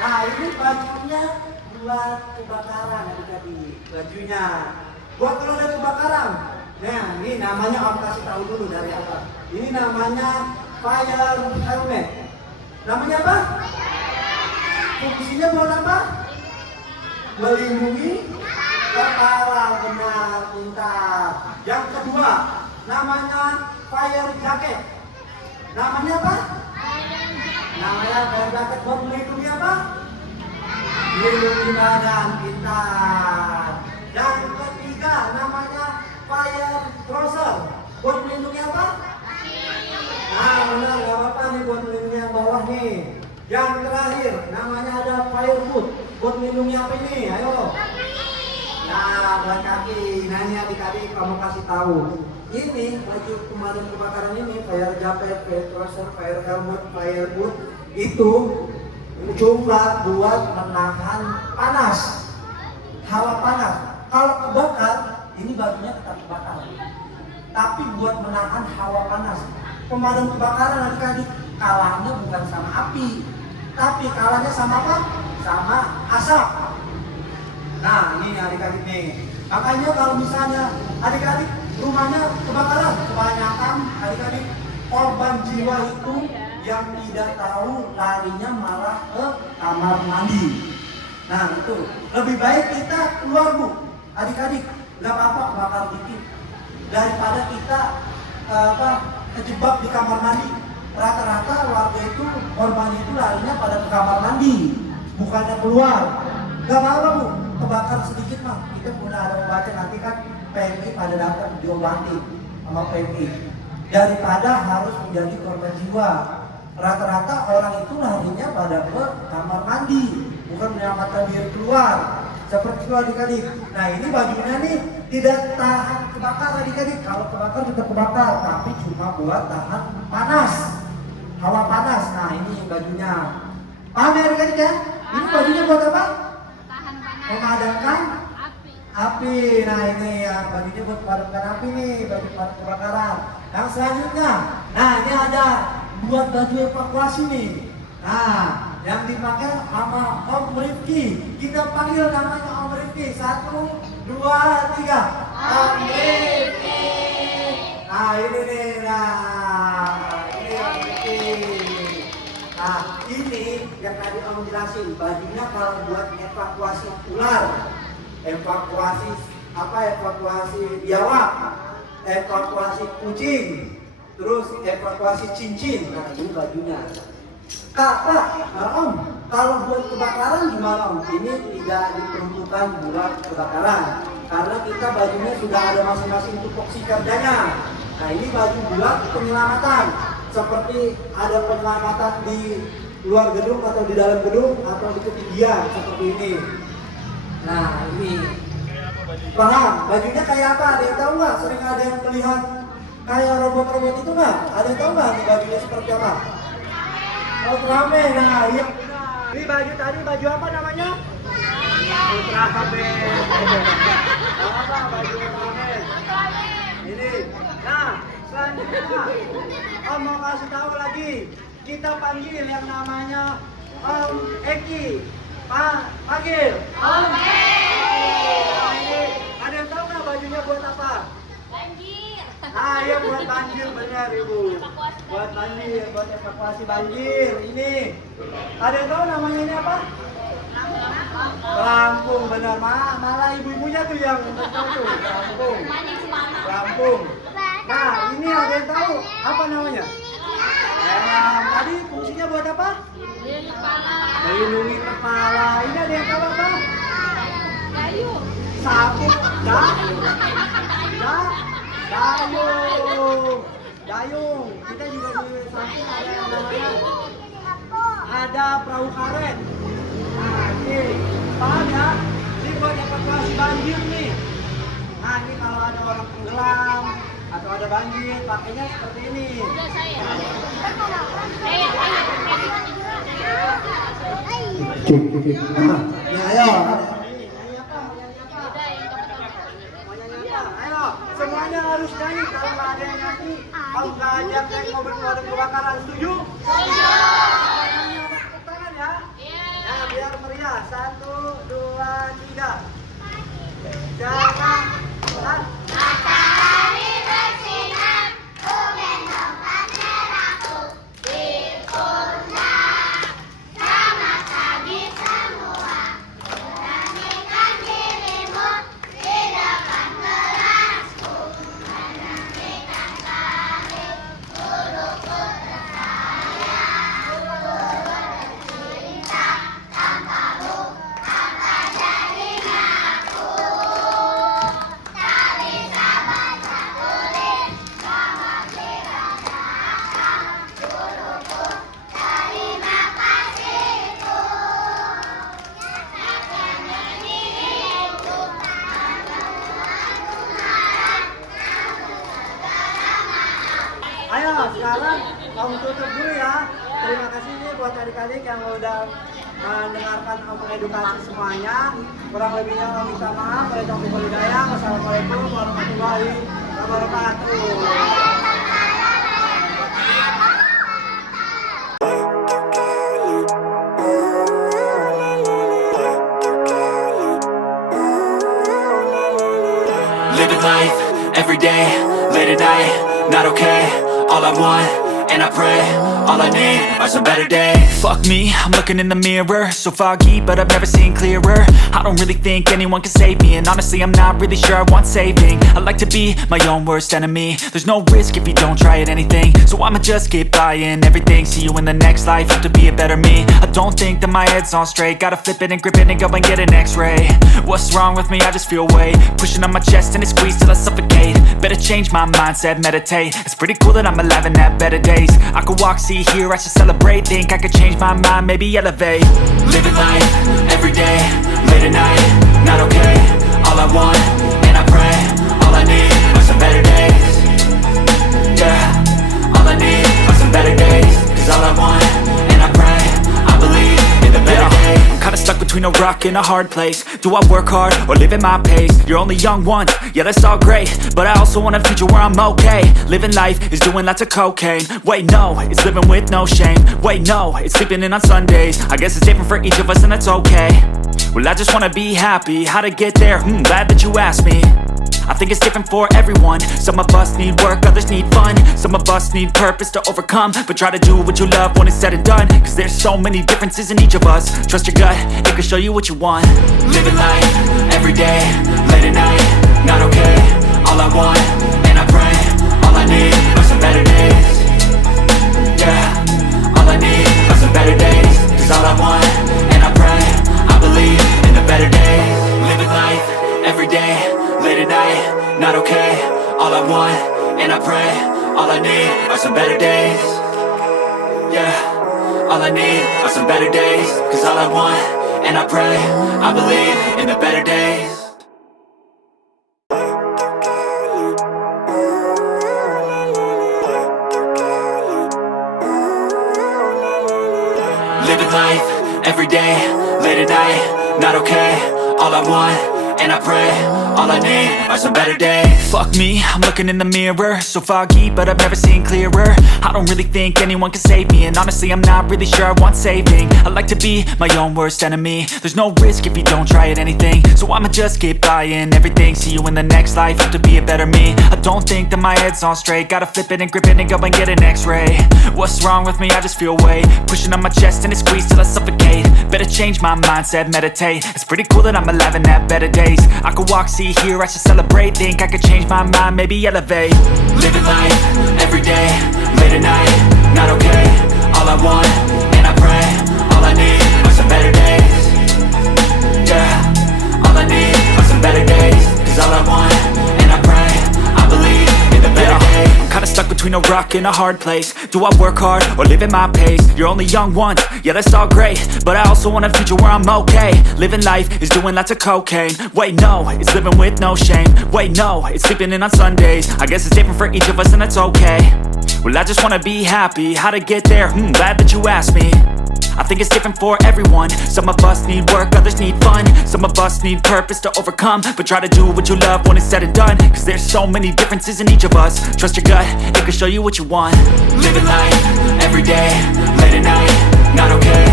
Nah, ini bajunya buat kebakaran adik-adik. Bajunya buat kalau ada kebakaran. Nah, ini namanya Om kasih tahu dulu dari apa. Ini namanya fire helmet. Namanya apa? Fungsinya buat apa? Melindungi kepala, benar, pintar. Yang kedua, namanya fire jacket. Namanya apa? Namanya fire jacket buat melindungi apa? Melindungi badan, pintar. Yang ketiga, namanya fire trouser. Buat melindungi apa? Nah, benar, gak apa-apa nih buat melindungi yang bawah nih. Yang terakhir, namanya ada fire boot. Buat melindungi apa ini? Ayo. Nah, buat kaki. Nah, ini adik-adik kamu kasih tahu. Ini baju pemadam kebakaran ini, fire jacket, fire trouser, fire helmet, fire boot, itu cuma buat menahan panas, hawa panas. Kalau kebakar, ini bajunya tetap kebakar. Tapi buat menahan hawa panas. Pemadam kebakaran adik-adik kalahnya bukan sama api, tapi kalahnya sama apa? Sama asap. Nah, ini adik-adik nih. Makanya kalau misalnya adik-adik rumahnya kebakaran, kebanyakan adik-adik korban jiwa itu yang tidak tahu larinya malah ke kamar mandi. Nah, itu lebih baik kita keluar, Bu. Adik-adik, nggak apa-apa kebakar dikit daripada kita kejebak di kamar mandi. Rata-rata warga itu korban itu larinya pada ke kamar mandi, bukannya keluar. Gak apa-apa, Bu, kebakar sedikit mah. Kita pernah ada membaca nanti kan PMI pada datang diobati sama PMI. Daripada harus menjadi korban jiwa. Rata-rata orang itu larinya pada ke kamar mandi, bukan menyelamatkan diri keluar. Seperti itu adik-adik. Nah, ini bajunya nih tidak tahan kebakar adik-adik. Kalau kebakar juga kebakar, tapi cuma buat tahan panas, hawa panas. Nah, ini bajunya. Paham ya adik-adik ya? Ini bajunya buat apa? Tahan panas. Memadamkan Api. api. Nah, ini ya bajunya buat memadamkan api nih, baju pemadam kebakaran. Yang selanjutnya, nah ini ada buat baju evakuasi nih. Nah, yang dipakai sama Om Rifki. Kita panggil namanya Om Rifki. 1, 2, 3. Om Rifki. Nah, ini nih. Nah, ini Om Rifki. Nah, ini yang tadi Om jelasin. Bajunya kalau buat evakuasi ular, evakuasi evakuasi biawak, evakuasi kucing, terus evakuasi cincin. Nah, ini bajunya. Kak, Om, kalau buat kebakaran gimana Om? Ini tidak diperuntukkan buat kebakaran, karena kita bajunya sudah ada masing-masing tupoksi kerjanya. Nah, ini baju buat penyelamatan, seperti ada penyelamatan di luar gedung atau di dalam gedung atau di ketinggian seperti ini. Nah, ini paham? Bajunya kayak apa? Ada yang tahu nggak? Sering ada yang melihat kayak robot-robot itu nggak? Ada yang tahu nggak ini bajunya seperti apa? Ultraman. Nah, iya. Ini baju tadi baju apa namanya? Ultraman. Apa baju Ultraman? Ini. Nah, selanjutnya Om mau kasih tahu lagi. Kita panggil yang namanya Om Eki. Panggil. Om Ini. Ada yang tahu nggak bajunya buat apa? banjir. Ah, iya buat banjir, benar Ibu. Buat banjir, buat evakuasi banjir. Ini. Ada yang tahu namanya ini apa? Pelampung, benar. Malah ibu-ibunya tuh yang tahu tuh, pelampung. Pelampung. Nah, ini ada yang tahu apa namanya? Tadi fungsinya buat apa? Melindungi kepala. Ini ada yang tahu apa? Gayung. Sabuk, dayung. Kita juga di samping ada yang namanya ada perahu karet. Nah, ini paham ya? Ini buat evakuasi banjir nih. Nah, ini kalau ada orang tenggelam atau ada banjir, pakainya seperti ini. Udah saya. Ya, ayo. Ayo, semuanya harus nyanyi. Kalau nggak ada yang nyanyi, kalau nggak ajak yang mau berpemadam kebakaran, setuju? Terima kasih nih buat adik-adik yang udah mendengarkan edukasi semuanya. Kurang lebihnya kami minta maaf. Wassalamualaikum warahmatullahi wabarakatuh. Living life, everyday, late at night, not okay. All I want, and I pray, all I need are some better days. Fuck me, I'm looking in the mirror, so foggy, but I've never seen clearer. I don't really think anyone can save me, and honestly I'm not really sure I want saving. I like to be my own worst enemy. There's no risk if you don't try at anything, so I'ma just keep buying everything. See you in the next life, have to be a better me. I don't think that my head's on straight, gotta flip it and grip it and go and get an x-ray. What's wrong with me? I just feel weight pushing on my chest and it squeezes till I suffocate. Better change my mindset, meditate. It's pretty cool that I'm alive and have better days. I could walk, see, hear, I should celebrate. Think I could change my mind, maybe elevate. Living life, everyday, late at night, not okay. All I want, and I pray, all I need are some better days. Yeah, all I need are some better days. Cause all I want, and I pray, I believe in the better days. Kinda stuck between a rock and a hard place. Do I work hard or live at my pace? You're only young once, yeah that's all great, but I also want a future where I'm okay. Living life is doing lots of cocaine. Wait no, it's living with no shame. Wait no, it's sleeping in on Sundays. I guess it's different for each of us and that's okay. Well I just wanna be happy, how to get there? Glad that you asked me. I think it's different for everyone. Some of us need work, others need fun. Some of us need purpose to overcome. But try to do what you love when it's said and done. Cause there's so many differences in each of us. Trust your gut, it can show you what you want. Living life, everyday, late at night, not okay. All I want, and I pray, all I need are some better days. Yeah, all I need are some better days. Cause all I want, and I pray, I believe in the better days. Living life, everyday, late at night, not okay. All I want, and I pray, all I need are some better days. Yeah, all I need are some better days. Cause all I want, and I pray, I believe in the better days. Living life, everyday, late at night, not okay. All I want, and I pray, all I need are some better days. Fuck me, I'm looking in the mirror, so foggy, but I've never seen clearer. I don't really think anyone can save me, and honestly I'm not really sure I want saving. I like to be my own worst enemy. There's no risk if you don't try at anything, so I'ma just keep buying everything. See you in the next life, have to be a better me. I don't think that my head's on straight, gotta flip it and grip it and go and get an x-ray. What's wrong with me? I just feel weight pushing on my chest and it squeezes till I suffocate. Better change my mindset, meditate. It's pretty cool that I'm alive and have better days. I could walk, see, hear, I should celebrate. Think I could change my mind, maybe elevate. Living life, everyday, late at night, not okay. All I want, and I pray, all I need are some better days. Yeah, all I need are some better days. Cause all I want, and I pray, I believe in the better days. Kinda stuck between a rock and a hard place. Do I work hard or live at my pace? You're only young once, yeah that's all great, but I also want a future where I'm okay. Living life is doing lots of cocaine. Wait no, it's living with no shame. Wait no, it's sleeping in on Sundays. I guess it's different for each of us and that's okay. Well I just wanna be happy, how to get there? Glad that you asked me. I think it's different for everyone. Some of us need work, others need fun. Some of us need purpose to overcome. But try to do what you love when it's said and done. Cause there's so many differences in each of us. Trust your gut, it can show you what you want. Living life, everyday, late at night, not okay.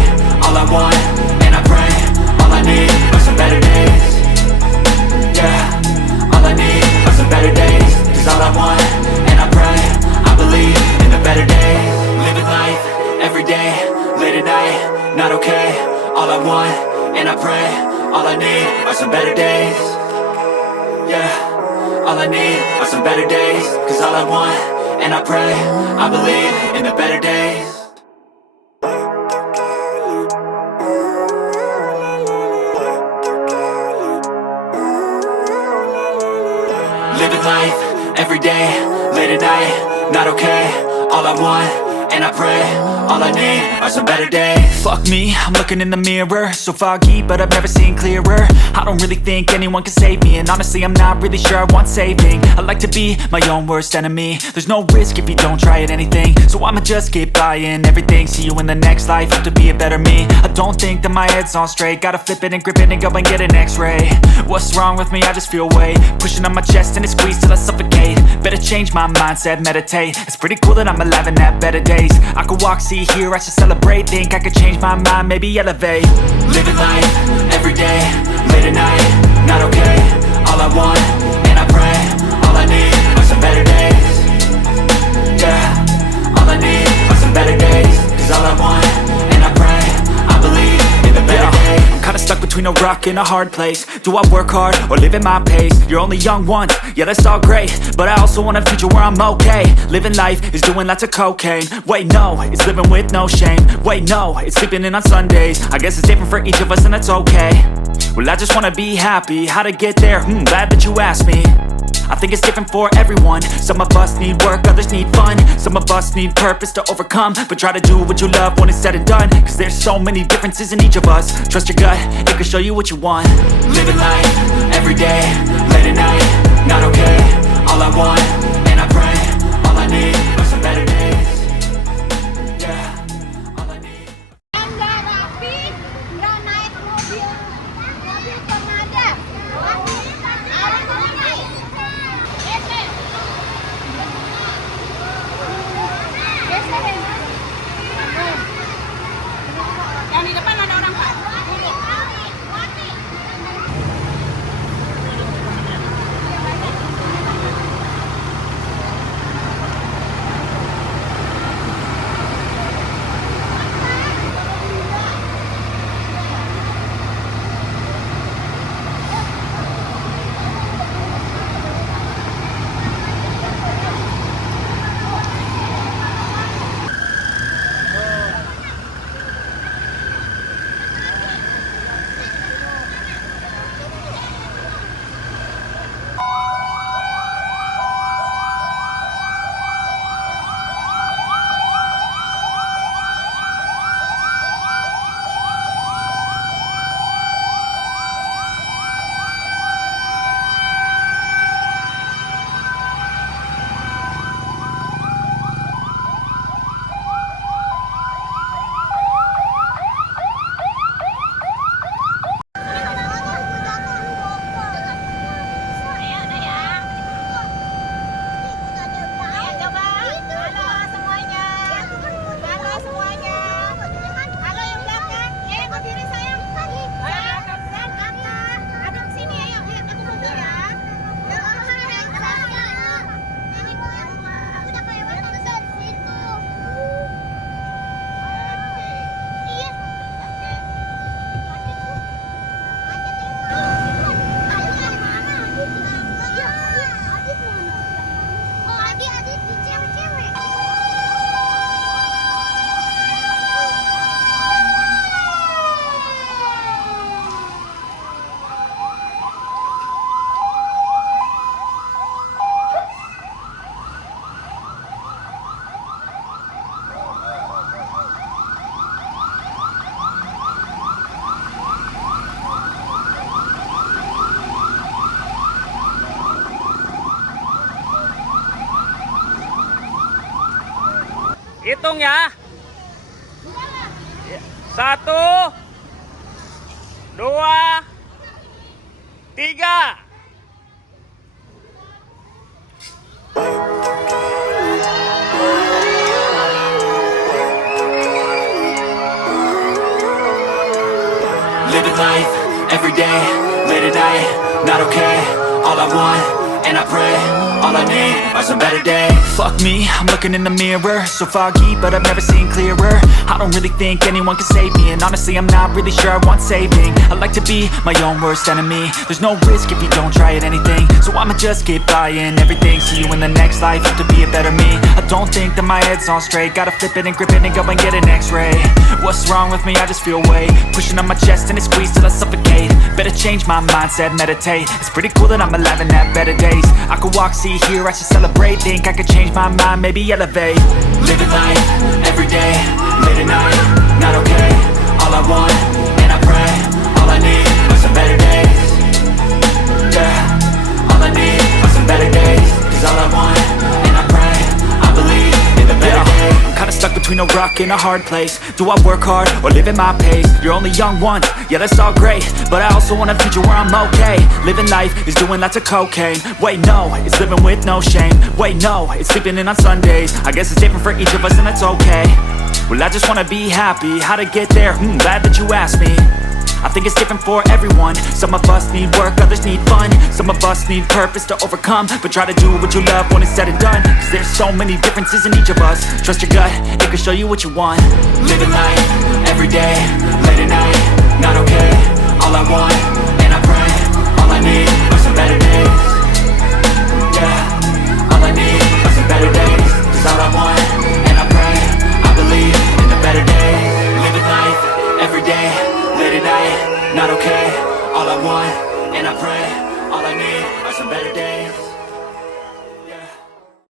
All I want, and I pray, all I need are some better days. Yeah, all I need are some better days. Cause all I want, and I pray, I believe in the better days. Living life, everyday, late at night, not okay. All I want, and I pray, all I need are some better days. Yeah, all I need are some better days. Cause all I want, and I pray, I believe in the better days. Living life, everyday, late at night, not okay. All I want, and I pray. All I need are some better days. Fuck me, I'm looking in the mirror, so foggy, but I've never seen clearer. I don't really think anyone can save me, and honestly I'm not really sure I want saving. I like to be my own worst enemy. There's no risk if you don't try at anything, so I'ma just keep buying everything. See you in the next life, have to be a better me. I don't think that my head's on straight, gotta flip it and grip it and go and get an x-ray. What's wrong with me? I just feel weight pushing on my chest and it squeezes till I suffocate. Better change my mindset, meditate. It's pretty cool that I'm alive and have better days. I could walk, see, hear, I should celebrate. Think I could change my mind, maybe elevate. Living life, everyday, late at night, not okay. All I want, and I pray, all I need are some better days. Yeah, all I need are some better days. Cause all I want, and I pray, I believe in the better days. I'm kinda stuck between a rock and a hard place. Do I work hard or live at my pace? You're only young once, yeah that's all great, but I also want a future where I'm okay. Living life is doing lots of cocaine. Wait no, it's living with no shame. Wait no, it's sleeping in on Sundays. I guess it's different for each of us and that's okay. Well I just wanna be happy, how to get there? Glad that you asked me. I think it's different for everyone. Some of us need work, others need fun. Some of us need purpose to overcome. But try to do what you love when it's said and done, cause there's so many differences in each of us. Trust your gut, it can show you what you want. Living life, everyday, late at night, not okay. All I want, and I pray, all I need are some better days. Yeah, all I need. Nggak rapi, nggak naik mobil Tornado. Ada mana naik? Yang di depan ada orang Pak. Hitung ya. 1, 2, 3. Living life, everyday, late at night, not okay. All I want, and I pray, all I need are some better days. Fuck me, I'm looking in the mirror, so foggy, but I've never seen clearer. I don't really think anyone can save me, and honestly I'm not really sure I want saving. I like to be my own worst enemy. There's no risk if you don't try at anything, so I'ma just keep buying everything. See you in the next life, have to be a better me. I don't think that my head's on straight, gotta flip it and grip it and go and get an x-ray. What's what's wrong with me, I just feel weight pushing on my chest and it squeezes till I suffocate. Better change my mindset, meditate. It's pretty cool that I'm alive and have better days. I could walk, see, hear, I should celebrate. Think I could change my mind, maybe elevate. Living life, everyday, late at night, not okay. All I want, and I pray, all I need are some better days. Yeah, all I need are some better days. Cause all I want, and I pray, I believe in the better days. I'm kinda stuck between a rock and a hard place. Do I work hard or live at my pace? You're only young once, yeah that's all great, but I also want a future where I'm okay. Living life is doing lots of cocaine. Wait no, it's living with no shame. Wait no, it's sleeping in on Sundays. I guess it's different for each of us and that's okay. Well I just wanna be happy, how to get there? Glad that you asked me. I think it's different for everyone. Some of us need work, others need fun. Some of us need purpose to overcome. But try to do what you love when it's said and done. Cause there's so many differences in each of us. Trust your gut, it can show you what you want. Living life, everyday, late at night, not okay. All I want, and I pray, all I need are some better days. Yeah, all I need are some better days. Cause all I want, and I pray, I believe in the better days. Living life, everyday, late at night, not okay. All I want, and I pray, all I need are some better days.